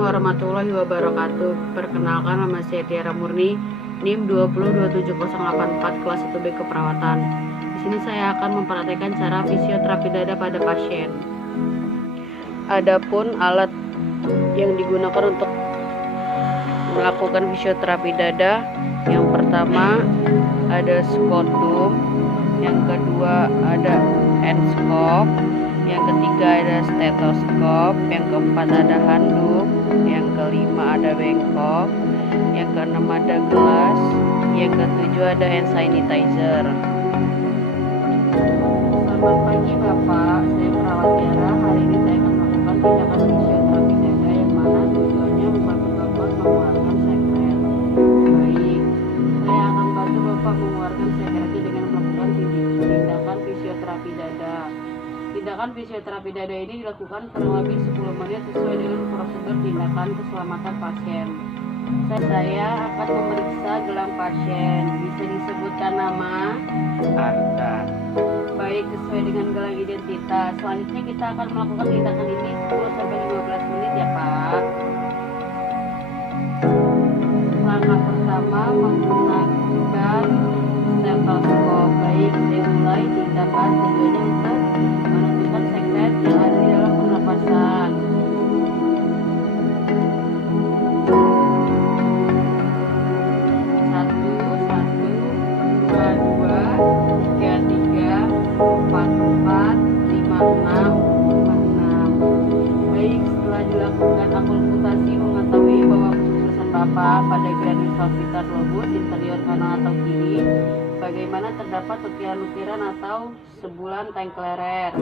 warahmatullahi wabarakatuh. Perkenalkan, nama saya Tiara Murni, NIM 2027084 kelas 1B keperawatan. Di sini saya akan mempraktekkan cara fisioterapi dada pada pasien. Adapun alat yang digunakan untuk melakukan fisioterapi dada, yang pertama ada skotum, yang kedua ada enskop, yang ketiga ada stetoskop, yang keempat ada handuk, yang kelima ada bengkok, yang keenam ada gelas, yang ketujuh ada hand sanitizer. Selamat pagi Bapak, saya perawat Tiara. Hari ini saya akan melakukan tindakan fisioterapi dada yang mana tujuannya membantu Bapak mengeluarkan sekret. Baik, saya akan bantu Bapak mengeluarkan sekretnya dengan melakukan tindakan fisioterapi dada. Tindakan fisioterapi dada ini dilakukan kurang lebih 10 menit sesuai dengan prosedur tindakan keselamatan pasien. Saya akan memeriksa gelang pasien. Bisa disebutkan nama? Arta. Baik, sesuai dengan gelang identitas. Selanjutnya kita akan melakukan tindakan ini 10-15 menit ya Pak. Langkah pertama menggunakan stetoskop. Baik, saya mulai tindakan tujuannya untuk menentukan sekret yang ada di dalam pernapasan. Satu, dua, tiga, tiga, empat, lima, enam. Baik, setelah dilakukan akultasi mengetahui bahwa kesuksesan Bapak pada granul salpitar lobus interior kanan atau kiri, bagaimana terdapat lutiran-lutiran atau sebulan tengklerer.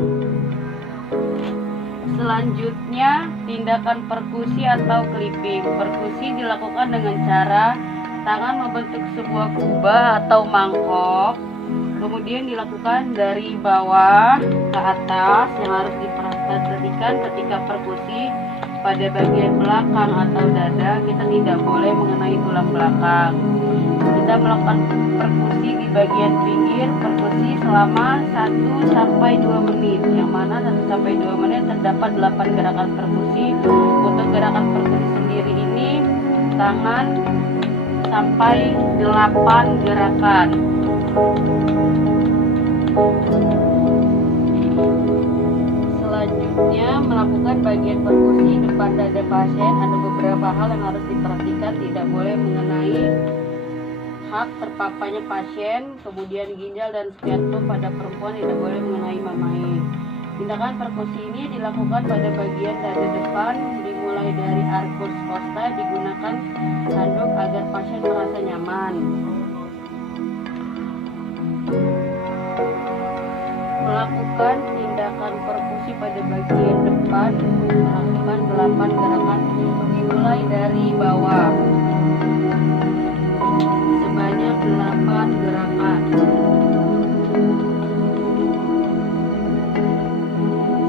Selanjutnya, tindakan perkusi atau clipping. Perkusi dilakukan dengan cara tangan membentuk sebuah kubah atau mangkok, kemudian dilakukan dari bawah ke atas. Yang harus diperhatikan ketika perkusi pada bagian belakang atau dada, kita tidak boleh mengenai tulang belakang. Kita melakukan perkusi di bagian pinggir, perkusi selama 1-2 menit, yang mana 1-2 menit terdapat 8 gerakan perkusi. Untuk gerakan perkusi sendiri ini tangan sampai 8 gerakan. Selanjutnya, melakukan bagian perkusi depan dada pasien. Ada beberapa hal yang harus diperhatikan, tidak boleh mengenai hak terpaparnya pasien, kemudian ginjal dan sperma pada perempuan tidak boleh mengenai mamai. Tindakan perkusi ini dilakukan pada bagian dada depan, dimulai dari arcus costa, digunakan handuk agar pasien merasa nyaman. Melakukan tindakan perkusi pada bagian depan, melakukan 8 gerakan, dimulai dari bawah sebanyak 8 gerakan.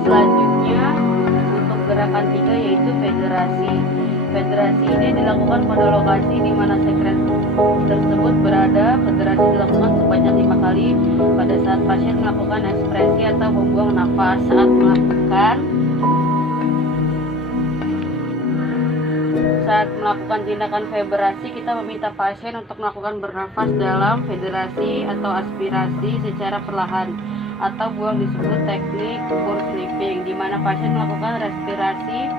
Selanjutnya, untuk gerakan 3 yaitu federasi. Federasi ini dilakukan pada lokasi di mana sekret tersebut berada. Federasi dilakukan sebanyak 5 kali pada saat pasien melakukan ekspresi atau membuang nafas. Saat melakukan tindakan federasi, kita meminta pasien untuk melakukan bernafas dalam federasi atau aspirasi secara perlahan atau buang, disebut teknik force sleeping, di mana pasien melakukan respirasi,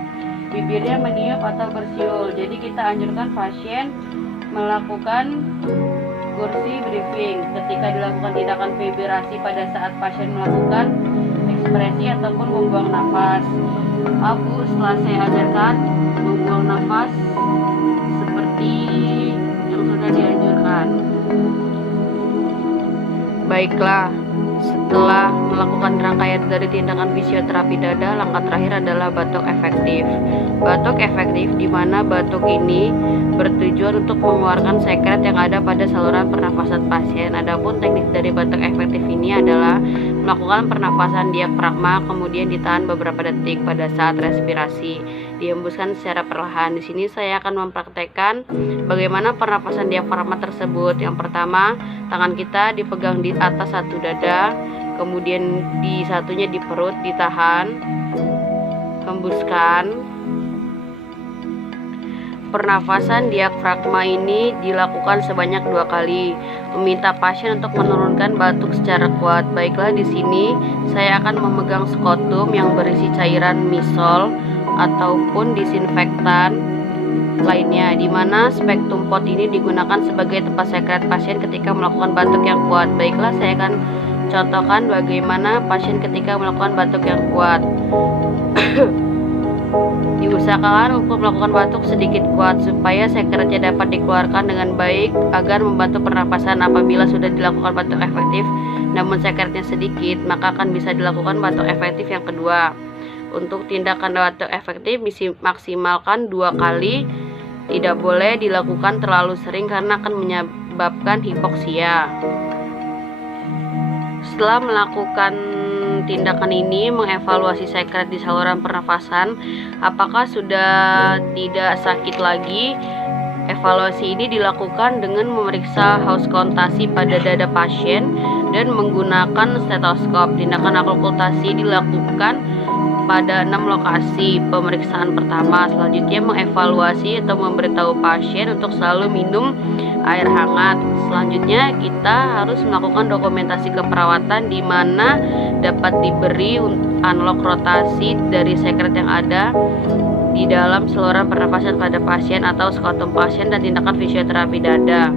bibirnya meniup atau bersiul. Jadi kita anjurkan pasien melakukan kursi breathing ketika dilakukan tindakan vibrasi pada saat pasien melakukan ekspresi ataupun membuang nafas. Abu, setelah saya ajarkan membuang nafas seperti yang sudah dianjurkan. Baiklah, setelah melakukan rangkaian dari tindakan fisioterapi dada, langkah terakhir adalah batuk efektif. Batuk efektif di mana batuk ini bertujuan untuk mengeluarkan sekret yang ada pada saluran pernafasan pasien. Adapun teknik dari batuk efektif ini adalah melakukan pernafasan diafragma, kemudian ditahan beberapa detik. Pada saat respirasi, dihembuskan secara perlahan. Di sini saya akan mempraktekkan bagaimana pernafasan diafragma tersebut. Yang pertama, tangan kita dipegang di atas satu dada, kemudian di satunya di perut, ditahan, hembuskan, pernafasan diafragma ini dilakukan sebanyak 2 kali. Meminta pasien untuk menurunkan batuk secara kuat. Baiklah, di sini saya akan memegang skotum yang berisi cairan misol ataupun disinfektan lainnya, di mana spektum pot ini digunakan sebagai tempat sekret pasien ketika melakukan batuk yang kuat. Baiklah, saya akan contohkan bagaimana pasien ketika melakukan batuk yang kuat. Diusahakan untuk melakukan batuk sedikit kuat supaya sekretnya dapat dikeluarkan dengan baik agar membantu pernapasan. Apabila sudah dilakukan batuk efektif namun sekretnya sedikit, maka akan bisa dilakukan batuk efektif yang kedua. Untuk tindakan batuk efektif maksimalkan 2 kali. Tidak boleh dilakukan terlalu sering karena akan menyebabkan hipoksia. Setelah melakukan tindakan ini, mengevaluasi sekret di saluran pernafasan, apakah sudah tidak sakit lagi. Evaluasi ini dilakukan dengan memeriksa auskontasi pada dada pasien dan menggunakan stetoskop. Tindakan okultasi dilakukan pada 6 lokasi pemeriksaan pertama. Selanjutnya mengevaluasi atau memberitahu pasien untuk selalu minum air hangat. Selanjutnya kita harus melakukan dokumentasi keperawatan di mana dapat diberi unlock rotasi dari sekret yang ada di dalam saluran pernafasan pada pasien atau skotum pasien dan tindakan fisioterapi dada.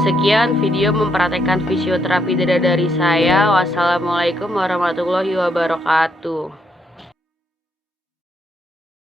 Sekian video mempraktekkan fisioterapi dada dari saya. Wassalamualaikum warahmatullahi wabarakatuh.